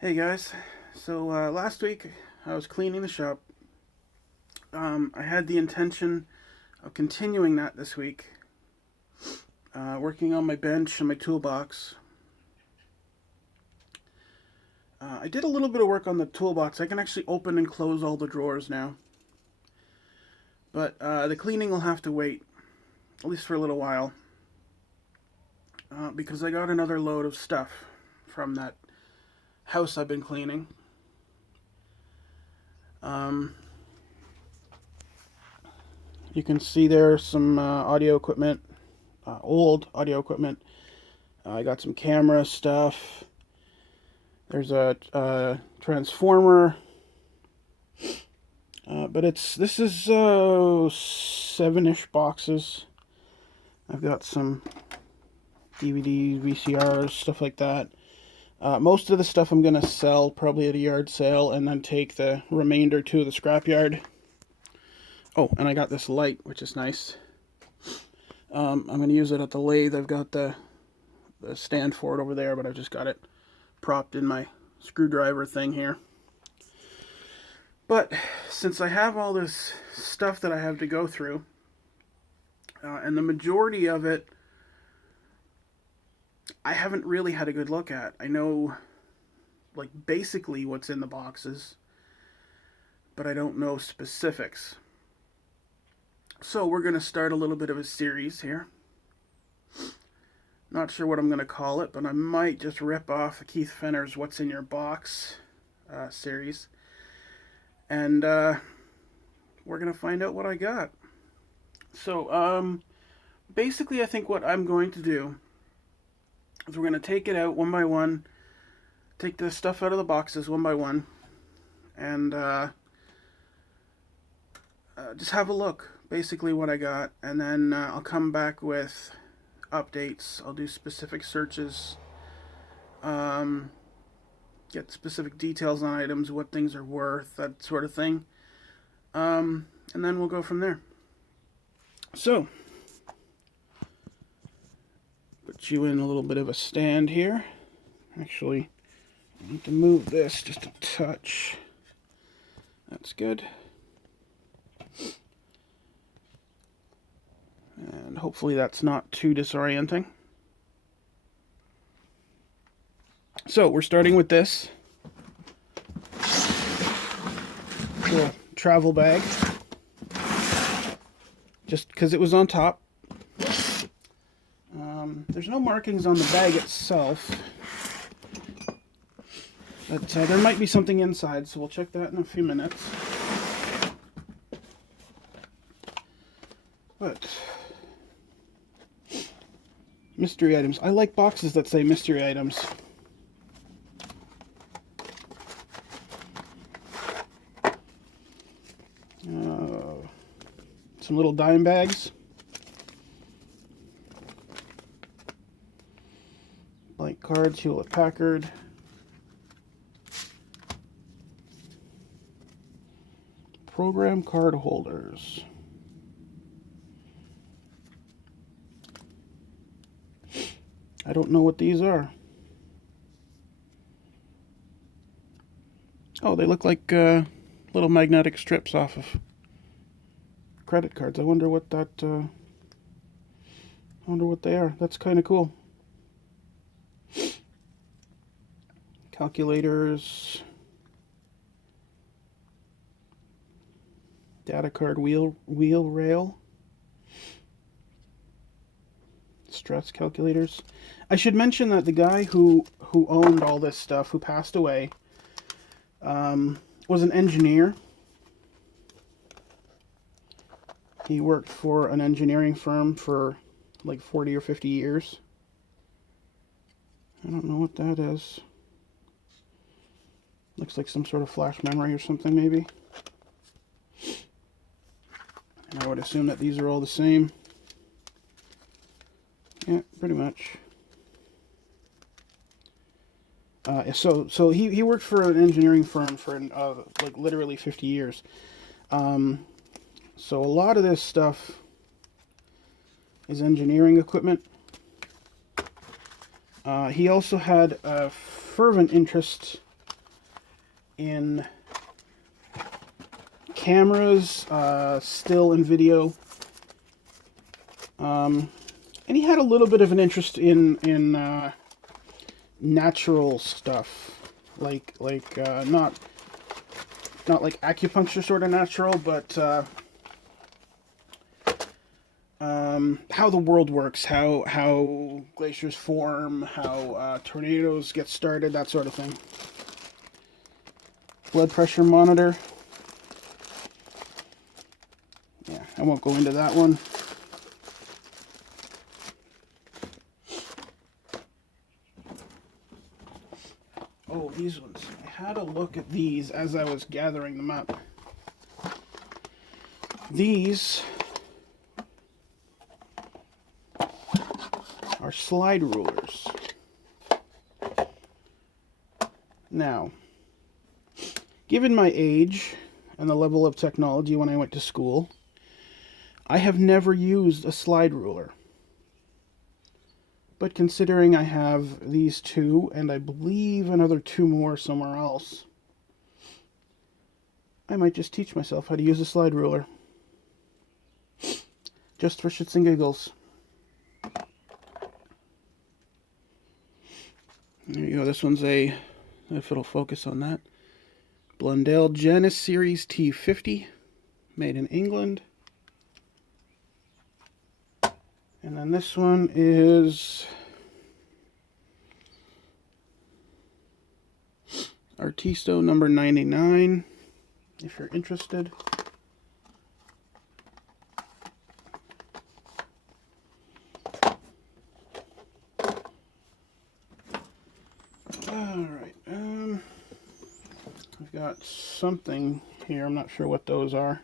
Hey guys, so last week I was cleaning the shop. I had the intention of continuing that this week, working on my bench and my toolbox. I did a little bit of work on the toolbox. I can actually open and close all the drawers now, but the cleaning will have to wait, at least for a little while, because I got another load of stuff from that house I've been cleaning. Um, you can see there's some audio equipment, old audio equipment. I got some camera stuff. There's a transformer, but this is 7-ish boxes. I've got some DVDs, VCRs, stuff like that. Most of the stuff I'm gonna sell probably at a yard sale, and then take the remainder to the scrapyard. Oh, and I got this light, which is nice. I'm gonna use it at the lathe. I've got the stand for it over there, but I've just got it propped in my screwdriver thing here. But since I have all this stuff that I have to go through, and the majority of it I haven't really had a good look at. I know, like, basically what's in the boxes, but I don't know specifics. So we're going to start a little bit of a series here. Not sure what I'm going to call it, but I might just rip off Keith Fenner's What's in Your Box series. And we're going to find out what I got. So, basically, I think what I'm going to do is we're going to take it out one by one, take the stuff out of the boxes one by one, and just have a look, basically what I got, and then I'll come back with updates. I'll do specific searches, um, get specific details on items, what things are worth, that sort of thing, and then we'll go from there. So, put you in a little bit of a stand here. Actually, I need to move this just a touch. That's good. And hopefully that's not too disorienting. So we're starting with this little travel bag, just because it was on top. There's no markings on the bag itself, but there might be something inside, so we'll check that in a few minutes. But mystery items. I like boxes that say mystery items. Some little dime bags. Blank cards, Hewlett Packard. Program card holders. I don't know what these are. Oh, they look like little magnetic strips off of credit cards. I wonder what that. I wonder what they are. That's kind of cool. Calculators. Data card wheel rail. Stress calculators. I should mention that the guy who owned all this stuff, who passed away, was an engineer. He worked for an engineering firm for like 40 or 50 years. I don't know what that is. Looks like some sort of flash memory or something, maybe. And I would assume that these are all the same. Yeah, pretty much. So he worked for an engineering firm for like literally 50 years. So a lot of this stuff is engineering equipment. He also had a fervent interest in cameras, still and video. And he had a little bit of an interest in natural stuff, like not like acupuncture sort of natural, but how the world works, how glaciers form, how tornadoes get started, that sort of thing. Blood pressure monitor. Yeah, I won't go into that one. Oh, these ones. I had a look at these as I was gathering them up. These are slide rulers. Now, given my age and the level of technology when I went to school, I have never used a slide ruler. But considering I have these two, and I believe another two more somewhere else, I might just teach myself how to use a slide ruler. Just for shits and giggles. There you go, this one's if it'll focus on that, Blundell Janus Series T50, made in England. And then this one is Artisto number 99, if you're interested. Alright, I've got something here, I'm not sure what those are.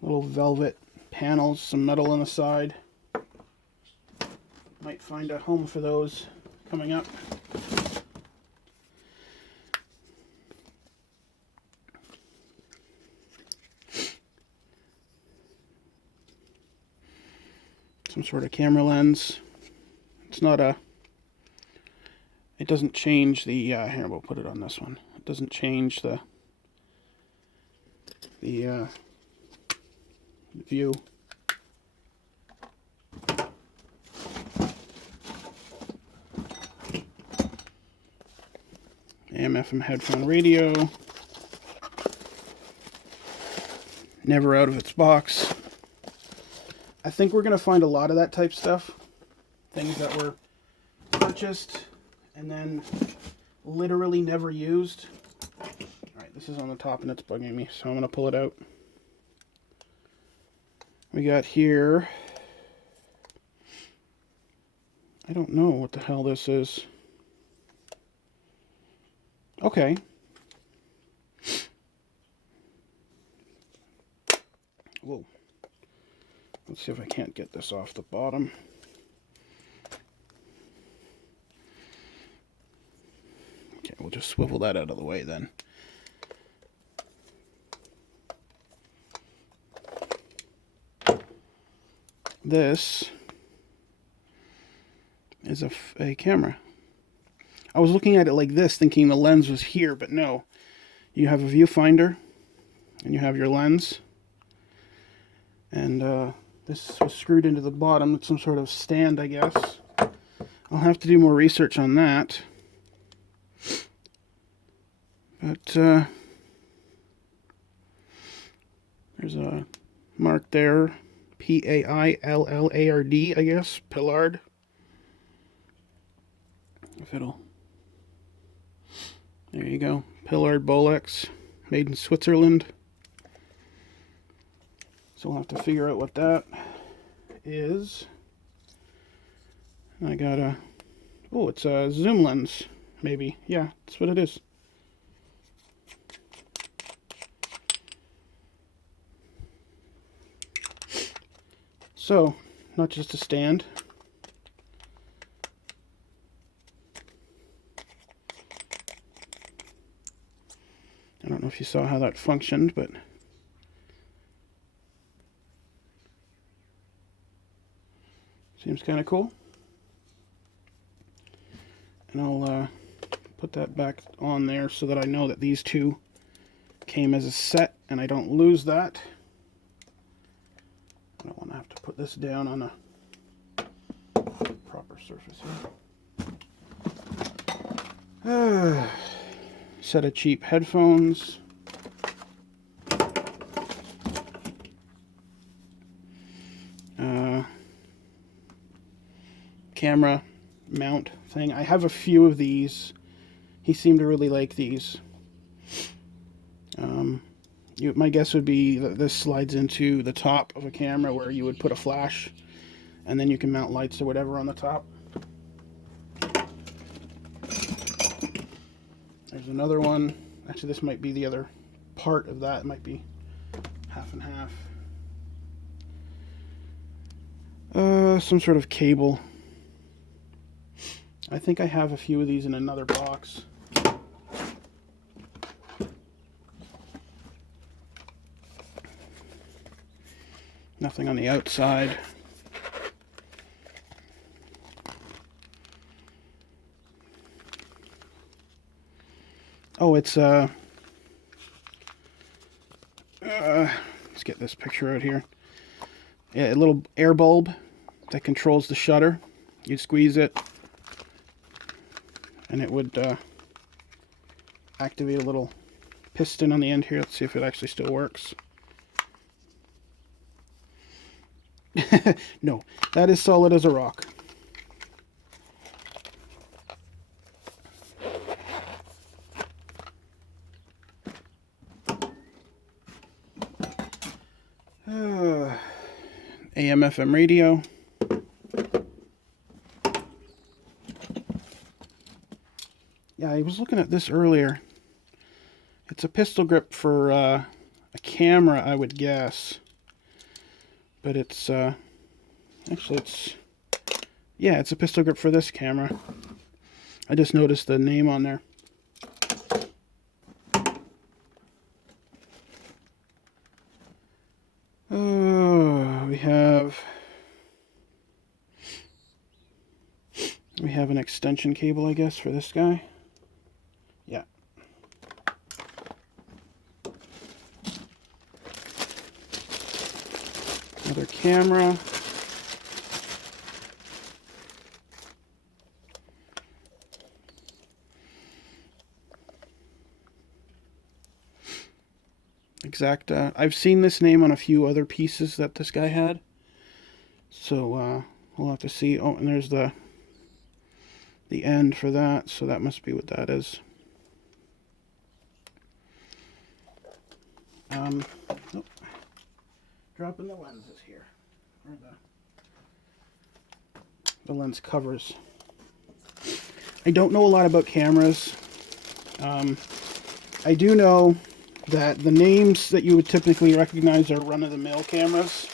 Little velvet panels, some metal on the side. Might find a home for those coming up. Some sort of camera lens. It's not a... It doesn't change the... here, we'll put it on this one. It doesn't change the view. AM/FM headphone radio. Never out of its box. I think we're going to find a lot of that type stuff. Things that were purchased and then literally never used. Alright, this is on the top and it's bugging me, so I'm going to pull it out. We got here... I don't know what the hell this is. Okay. Whoa. Let's see if I can't get this off the bottom. Okay, we'll just swivel that out of the way then. This is a camera. I was looking at it like this, thinking the lens was here, but no. You have a viewfinder, and you have your lens. And this was screwed into the bottom. It's some sort of stand, I guess. I'll have to do more research on that. But there's a mark there. P-A-I-L-L-A-R-D, I guess. Pillard. If it'll... There you go. Pillard Bolex. Made in Switzerland. So we'll have to figure out what that is. I got a... Oh, it's a zoom lens. Maybe. Yeah, that's what it is. So, not just a stand. I don't know if you saw how that functioned, but seems kind of cool. And I'll put that back on there so that I know that these two came as a set and I don't lose that. I don't want to have to put this down on a proper surface here. Set of cheap headphones. Camera mount thing. I have a few of these. He seemed to really like these. My guess would be that this slides into the top of a camera where you would put a flash and then you can mount lights or whatever on the top. There's another one. Actually, this might be the other part of that. It might be half and half. Some sort of cable. I think I have a few of these in another box. Nothing on the outside. Oh, it's let's get this picture out here. Yeah, a little air bulb that controls the shutter. You'd squeeze it and it would activate a little piston on the end here. Let's see if it actually still works. No, that is solid as a rock. AM/FM radio. Yeah, I was looking at this earlier. It's a pistol grip for a camera, I would guess. But it's, actually it's a pistol grip for this camera. I just noticed the name on there. Oh, we have an extension cable, I guess, for this guy. Yeah. Another camera. Exacta. I've seen this name on a few other pieces that this guy had. So we'll have to see. Oh, and there's the end for that. So that must be what that is. Oh, dropping the lenses here. Or the lens covers. I don't know a lot about cameras. I do know that the names that you would typically recognize are run-of-the-mill cameras.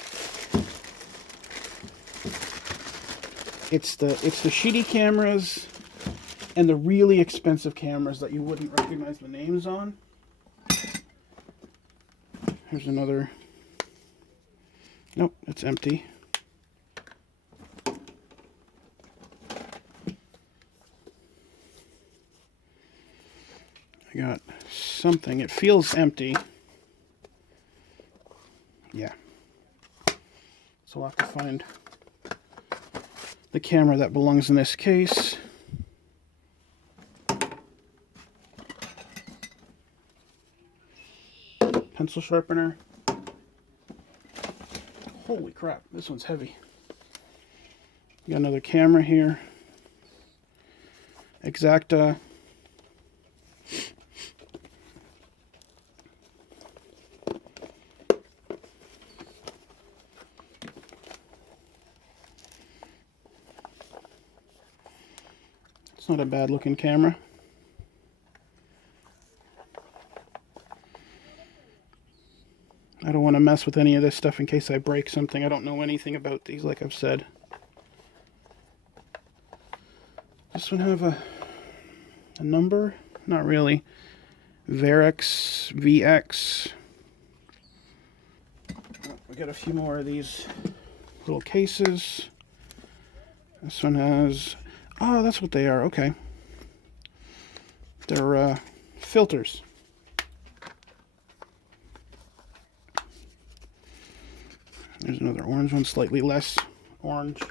It's the shitty cameras and the really expensive cameras that you wouldn't recognize the names on. Here's another. Nope, it's empty. I got something. It feels empty. Yeah. So I'll have to find the camera that belongs in this case. Pencil sharpener. Holy crap, this one's heavy. Got another camera here. Exacta. It's not a bad looking camera. I don't want to mess with any of this stuff in case I break something. I don't know anything about these, like I've said. This one have a number? Not really. Varex VX. We got a few more of these little cases. This one has... Oh, that's what they are. Okay. They're filters. There's another orange one, slightly less orange.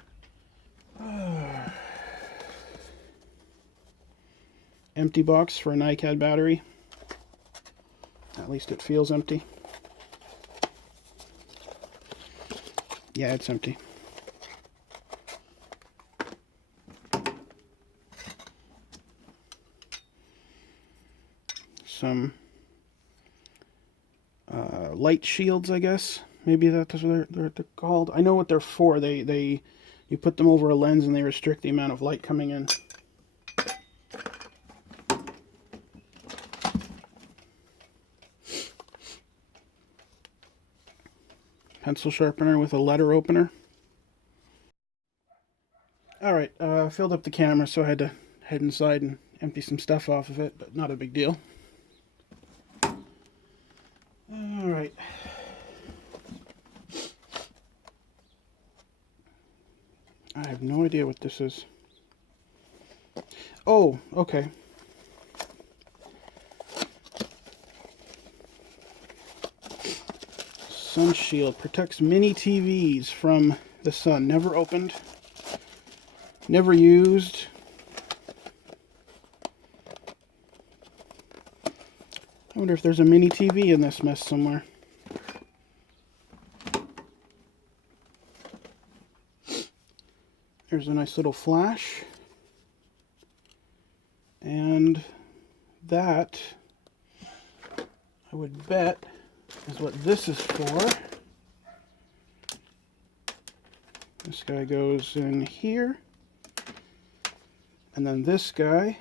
Empty box for a NiCad battery. At least it feels empty. Yeah, it's empty. Some light shields, I guess. Maybe that's what they're called. I know what they're for. You put them over a lens and they restrict the amount of light coming in. Pencil sharpener with a letter opener. Alright, filled up the camera, so I had to head inside and empty some stuff off of it, but not a big deal. Alright. I have no idea what this is. Oh, okay. Sun shield protects mini TVs from the sun. Never opened. Never used. I wonder if there's a mini TV in this mess somewhere. There's a nice little flash. And that, I would bet, is what this is for. This guy goes in here. And then this guy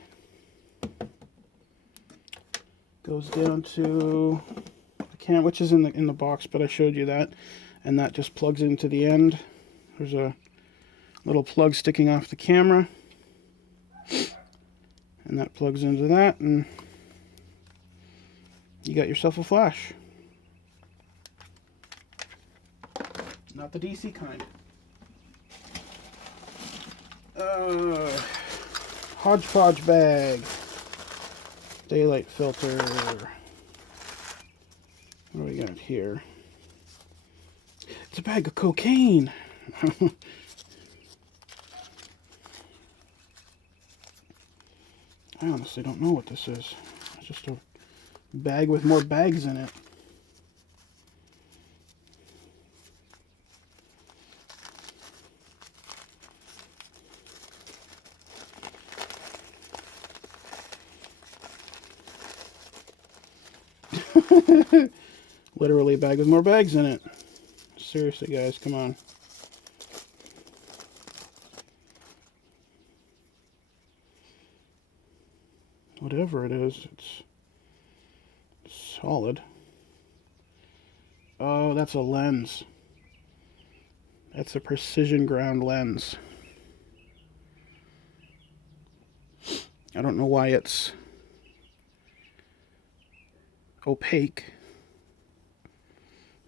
goes down to the can, which is in the box, but I showed you that. And that just plugs into the end. There's a little plug sticking off the camera. And that plugs into that, and you got yourself a flash. Not the DC kind. Hodgepodge bag. Daylight filter. What do we got here? It's a bag of cocaine. I honestly don't know what this is. It's just a bag with more bags in it. Literally a bag with more bags in it. Seriously, guys, come on. Whatever it is, it's solid. Oh, that's a lens. That's a precision ground lens. I don't know why it's opaque.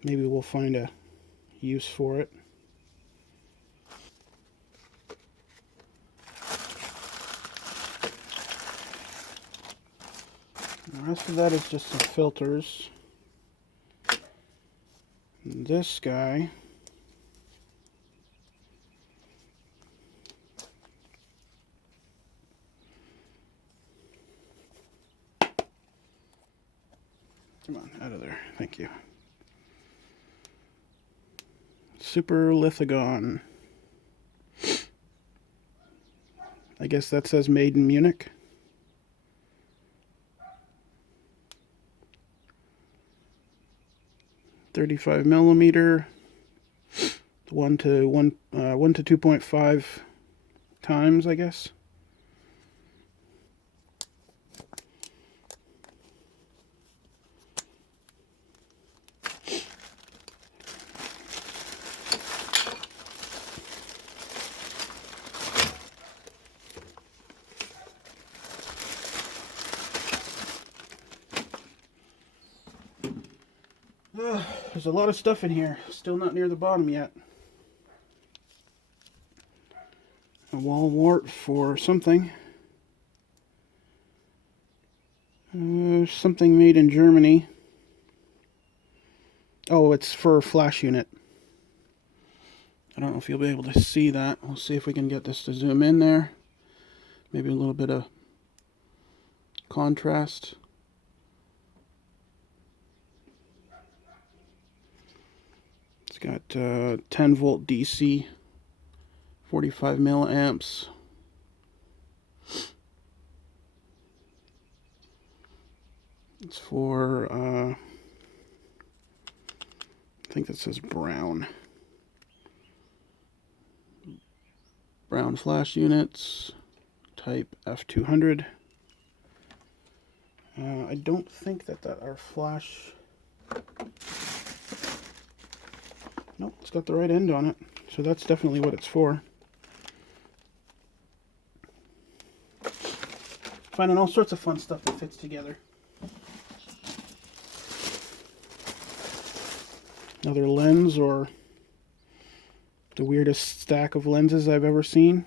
Maybe we'll find a use for it. The rest of that is just some filters. And this guy come on, out of there. Thank you. Super Lithogon. I guess that says made in Munich. .35mm, 1 to 2.5 times, I guess. There's a lot of stuff in here. Still not near the bottom yet. A wall wart for something. Something made in Germany. Oh, it's for a flash unit. I don't know if you'll be able to see that. We'll see if we can get this to zoom in there. Maybe a little bit of contrast. It's got 10 volt DC, 45 milliamps. It's for, I think that says brown. Brown flash units, type F200. I don't think that our flash... Nope, it's got the right end on it. So that's definitely what it's for. Finding all sorts of fun stuff that fits together. Another lens, or the weirdest stack of lenses I've ever seen.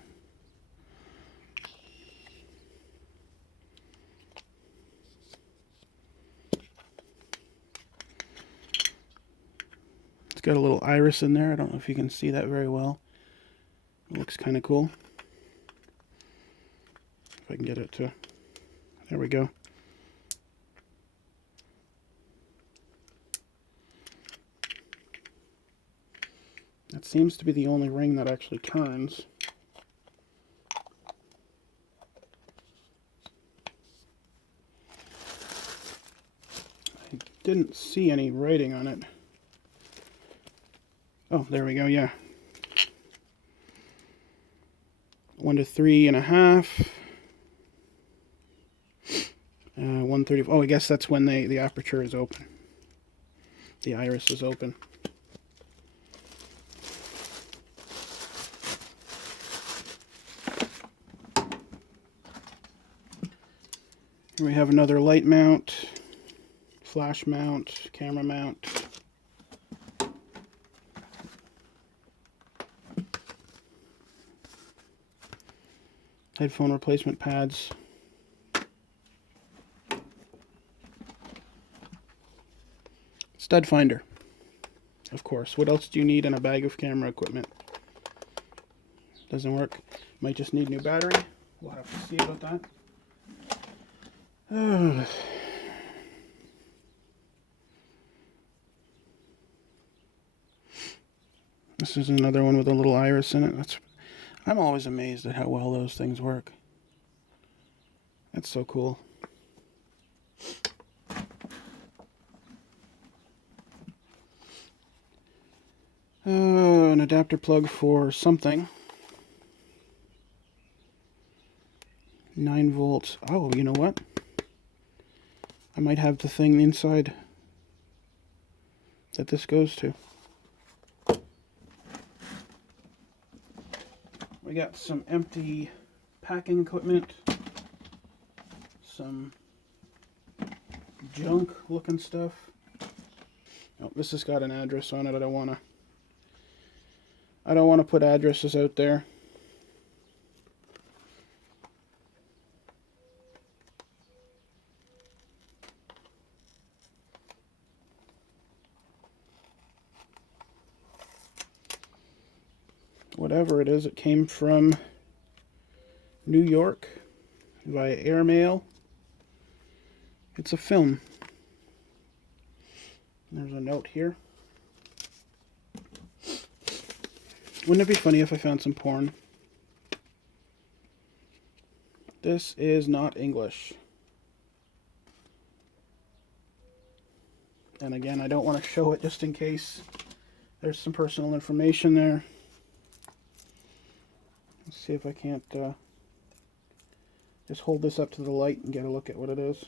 It's got a little iris in there. I don't know if you can see that very well. It looks kind of cool. If I can get it to... There we go. That seems to be the only ring that actually turns. I didn't see any writing on it. Oh, there we go, yeah. 1 to 3.5. 130. Oh, I guess that's when the aperture is open. The iris is open. Here we have another light mount, flash mount, camera mount. Headphone replacement pads. Stud finder, of course. What else do you need in a bag of camera equipment? Doesn't work. Might just need new battery. We'll have to see about that. This is another one with a little iris in it. I'm always amazed at how well those things work. That's so cool. An adapter plug for something. 9 volts. Oh, you know what? I might have the thing inside that this goes to. We got some empty packing equipment, some junk looking stuff. Oh, this has got an address on it. I don't want to put addresses out there. Whatever it is, it came from New York via airmail. It's a film. There's a note here. Wouldn't it be funny if I found some porn? This is not English. And again, I don't want to show it just in case there's some personal information there. Let's see if I can't just hold this up to the light and get a look at what it is.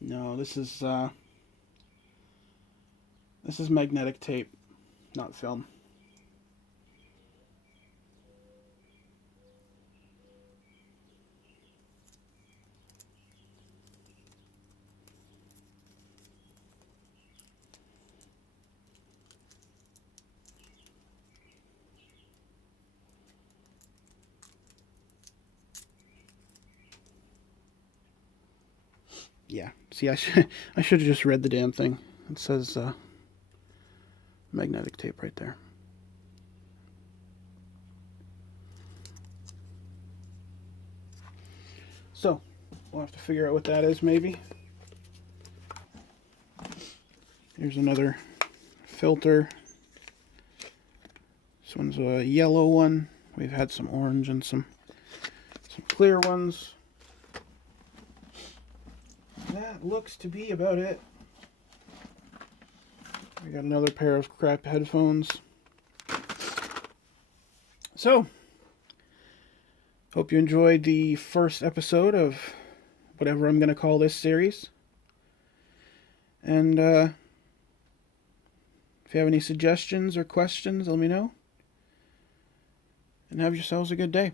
No, this is magnetic tape, not film. Yeah. See, I should have just read the damn thing. It says magnetic tape right there. So, we'll have to figure out what that is, maybe. Here's another filter. This one's a yellow one. We've had some orange and some clear ones. That looks to be about it. We got another pair of crap headphones. So, hope you enjoyed the first episode of whatever I'm going to call this series. And if you have any suggestions or questions, let me know. And have yourselves a good day.